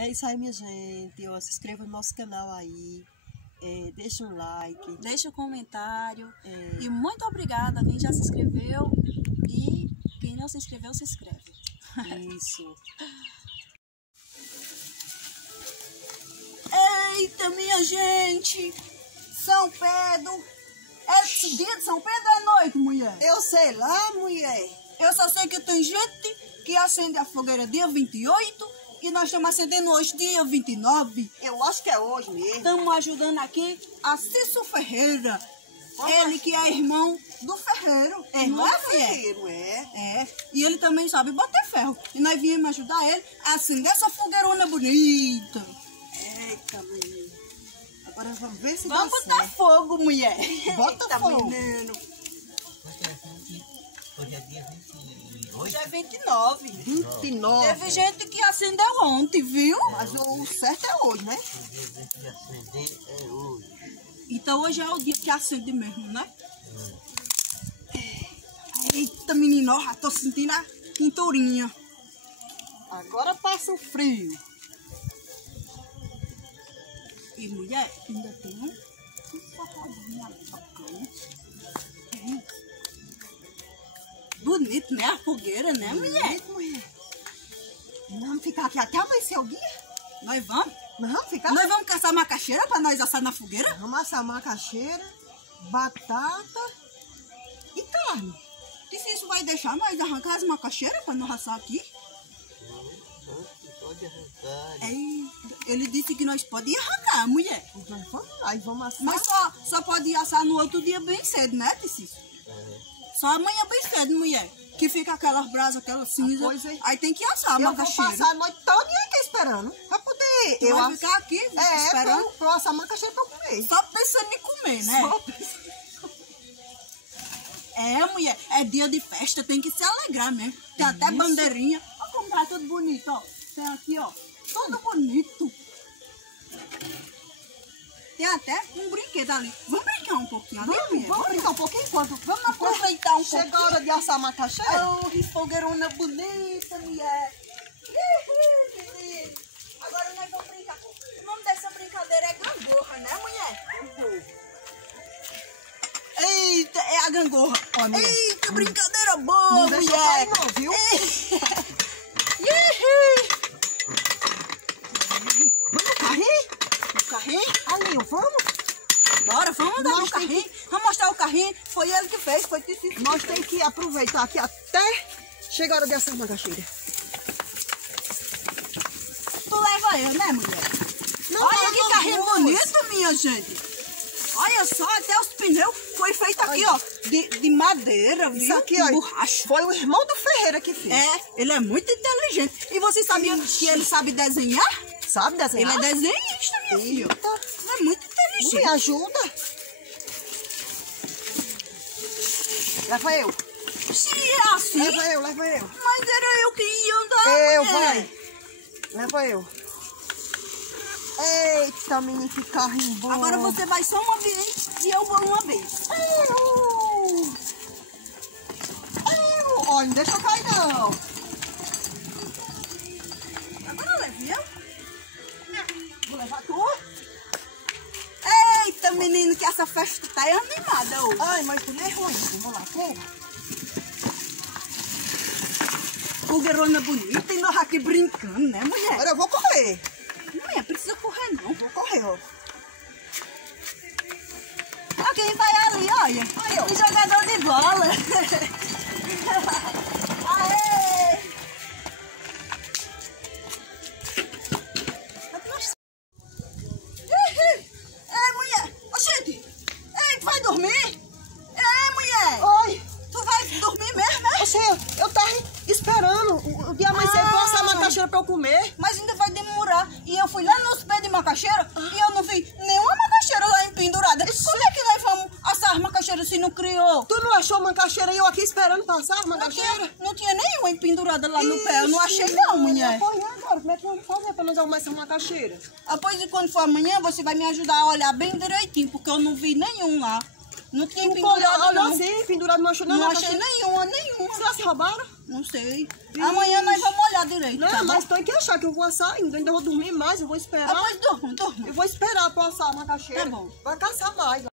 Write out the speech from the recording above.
É isso aí, minha gente. Ó, se inscreva no nosso canal aí. Deixa um like. Deixa um comentário. E muito obrigada a quem já se inscreveu. E quem não se inscreveu, se inscreve. Isso. Eita, minha gente! São Pedro! Esse dia de São Pedro é noite, mulher! Eu sei lá, mulher. Eu só sei que tem gente que acende a fogueira dia 28 e nós estamos acendendo hoje, dia 29. Eu acho que é hoje mesmo. Estamos ajudando aqui a Cício Ferreira. Ele que é irmão do ferreiro. Irmão não do ferreiro, é. E ele também sabe bater ferro. E nós viemos ajudar ele a acender essa fogueirona bonita. Eita, menino. Agora vamos ver se Vamos dá botar certo. fogo, mulher. Bota Eita, fogo. menino. Hoje é dia 28. Hoje é 29. 29. Teve gente que acendeu ontem, viu? Mas o certo é hoje, né? O dia de acender é hoje. Então hoje é o dia que acende mesmo, né? Eita, menino, ó, já tô sentindo a quinturinha. Agora passa o frio. E mulher, ainda tem um forrozinho ali tocando. Bonito, né? A fogueira, né, mulher? Bonito, mulher. Vamos ficar aqui até amanhecer o dia? Nós vamos? Nós vamos ficar? Nós vamos caçar macaxeira pra nós assar na fogueira? Vamos assar macaxeira, batata e carne. E se isso vai deixar nós arrancar as macaxeiras pra nós assar aqui? Pode arrancar. Ele disse que nós podíamos arrancar, mulher. Então vamos lá e vamos assar. Mas só pode assar no outro dia bem cedo, né, Tissis? Só amanhã bem cedo, mulher. Que fica aquelas brasas, aquelas cinzas. Pois é. Aí tem que assar a Eu vou macaxeira. passar a noite toda aqui esperando. Pra poder. Tu vai ficar aqui esperando? pra eu assar macaxeira pra eu comer. Só pensando em comer, né? Só pensando. Mulher, é dia de festa, tem que se alegrar mesmo. Tem até bandeirinha. Olha como tá tudo bonito, ó. Tem aqui, ó, todo bonito. Tem até um brinquedo ali. Vamos brincar um pouquinho ali, mulher? Vamos brincar um pouquinho enquanto. Vamos aproveitar um pouquinho. Chega a hora de assar macaxeira. Oh, que fogueirona bonita, mulher. Agora nós vamos brincar. O nome dessa brincadeira é gangorra, né, mulher? Eita, é a gangorra. Ó, mulher. Eita, brincadeira boa, Não deixa eu cair mulher. não, viu? Vamos no carrinho? No carrinho? Ali, vamos? Bora, vamos andar Nós no tem carrinho. Vamos mostrar o carrinho. Foi ele que fez, foi Tissis. Nós temos que aproveitar aqui até chegar a hora de assar macaxeira. Tu leva eu, né, mulher? Não, Olha não, que não, carrinho não. bonito, minha gente. Olha só, até os pneus foi feito aqui, ó, de madeira, viu? Isso aqui, de ó, borracha. foi o irmão do Ferreira que fez. Ele é muito inteligente. E você sabia que ele sabe desenhar? Sabe desenhar? Ele é desenhista, minha filha. Eita. Ele é muito Me inteligente. ajuda. Leva eu. Se é assim, Leva eu. mas era eu que ia andar, Eu, mulher. vai. Leva eu. Eita, menino, que carrinho bom. Agora você vai só uma vez e eu vou uma vez. Olha, não deixa eu cair, não. Agora leve eu. Vou levar tu. Eita, menino, que essa festa tá animada hoje. Ai, mas tu nem é ruim. Vamos lá, pega. Fogueirona bonita e nós aqui brincando, né, mulher? Agora eu vou correr. Mulher, precisa correr não. Vou correr, ó. Ó, quem vai ali, olha. Aí, ó. O jogador de bola. Aê! Ei, mulher. Oxente. Ei, tu vai dormir? Ei, mulher. Oi. Tu vai dormir mesmo, né? Você, eu tava esperando o dia amanhecer pra assar macaxeira pra eu comer. Mas ainda vai demorar. E eu fui lá nos pés de macaxeira e eu não vi nenhuma macaxeira lá empendurada. Como é que nós vamos assar macaxeira se não criou? Tu não achou macaxeira e eu aqui esperando passar macaxeira? Não tinha nenhuma empendurada lá no pé. Eu não achei não, mulher. Pois é, agora, como é que vamos fazer pra nós arrumar essa macaxeira? Depois, quando for amanhã, você vai me ajudar a olhar bem direitinho, porque eu não vi nenhum lá. Não tinha pendurado, Olha não. assim, pendurado, não achou nada. Não achei nenhuma. Será que roubaram? Não sei. Amanhã nós vamos olhar direito, Não, tá mas bom? tem que achar que eu vou assar ainda vou dormir mais, eu vou esperar. Pois durma. Eu vou esperar pra assar a macaxeira. Tá bom. Vai caçar mais.